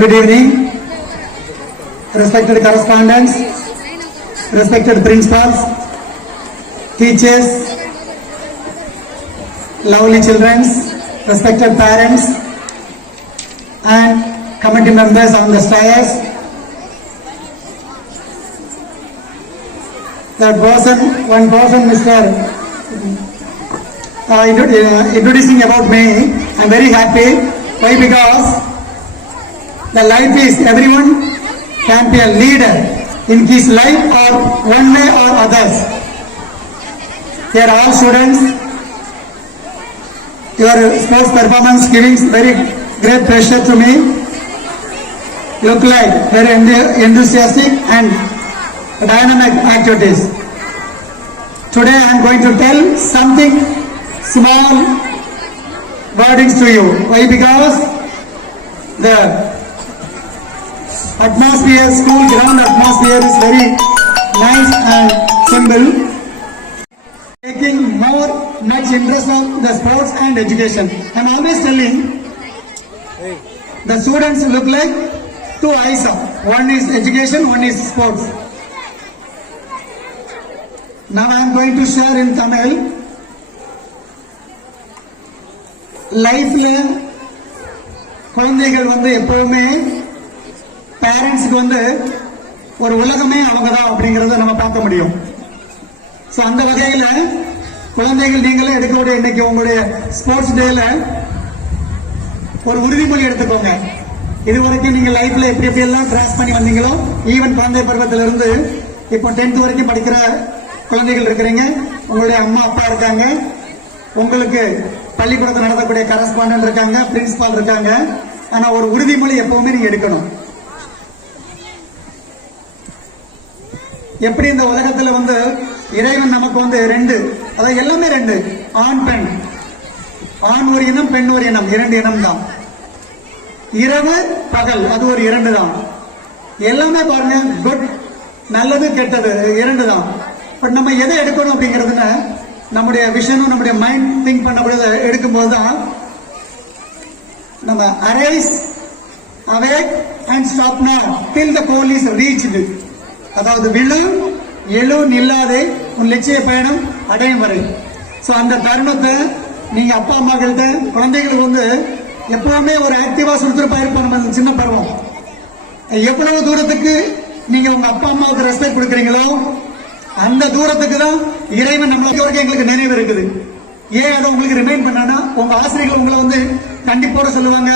good evening, respected correspondents, respected principals, teachers, lovely children, respected parents, and committee members on the stairs. One person, Mr. Introducing about me. I am very happy. Why? Because the life is everyone can be a leader in his life or one way or others. They are all students. Your sports performance giving very great pressure to me. Look like very enthusiastic and dynamic activities. Today I am going to tell something small wordings to you. Why? Because the atmosphere, school ground atmosphere is very nice and simple. Taking much interest of the sports and education. I am always telling the students look like two eyes. One is education, one is sports. Now I am going to share in Tamil. லைஃப்ல குழந்தைகள் எப்பவுமே பேரண்ட்ஸ்க்கு ஒரு உலகமே அவங்கதான் அப்படிங்கறத நம்ம பார்க்க முடியும். சோ அந்த வகையில குழந்தைகள் நீங்களே எடுக்கக்கூடிய இன்னைக்கு உங்களுடைய ஸ்போர்ட்ஸ் டேல ஒரு உறுதிமொழி எடுத்துக்கோங்க. இதுவரைக்கும் நீங்க லைஃப்ல எப்படி எல்லாம் கிராஸ் பண்ணி வந்தீங்களோ, ஈவன் குழந்தை பருவத்தில இருந்து இப்போ 10th வரைக்கும் படிக்கிற குழந்தைகள் இருக்கிறீங்க, உங்களுடைய அம்மா அப்பா இருக்காங்க, உங்களுக்கு பள்ளிக்கூடத்தில் நடத்தக்கூடிய கரஸ்பாண்டன்ட் இருக்காங்க, பிரின்சிபால் இருக்காங்க. ஆனா ஒரு உறுதிமொழி எப்பவுமே நீங்க எடுக்கணும். எப்படி இந்த உலகத்துல இறைவன் நமக்கு ரெண்டு, அதாவது எல்லாமே ரெண்டு, ஆண் பெண், ஆண் ஒரு இனம் பெண் ஒரு இனம், இரண்டு இனம் தான். இரவு பகல் அது ஒரு இரண்டு தான். எல்லாமே பாருங்க, குட் நல்லது கெட்டது இரண்டு தான். பட் நம்ம எதை எடுக்கணும் அப்படிங்கறதுன்னு நம்முடைய விஷனும் நம்முடைய மைண்ட் திங்க் பண்ணக்கூடியதை எடுக்கும்போது தான் நம்ம arise awake and stop now till the goal is reached. அதாவது விழு எழு நில்லாதே உன் லட்சிய பயணம் அடையும் வரை. சோ அந்த தருணத்தை நீங்க அப்பா அம்மாக்கள்கிட்ட குழந்தைகளுக்கு எப்பவுமே ஒரு ஆக்டிவா சுறுசுறுப்பா இருப்போம். நம்ம சின்ன பருவம் எவ்வளவு தூரத்துக்கு நீங்க உங்க அப்பா அம்மாவுக்கு ரெஸ்பெக்ட் கொடுக்குறீங்களோ அந்த தூரத்துக்கு தான் இறைவன் நம்மளுக்கு எங்களுக்கு நினைவு இருக்குது. ஏன் அதை உங்களுக்கு ரிமைண்ட் பண்ணா, உங்க ஆசிரியர்கள் உங்களை கண்டிப்போட சொல்லுவாங்க,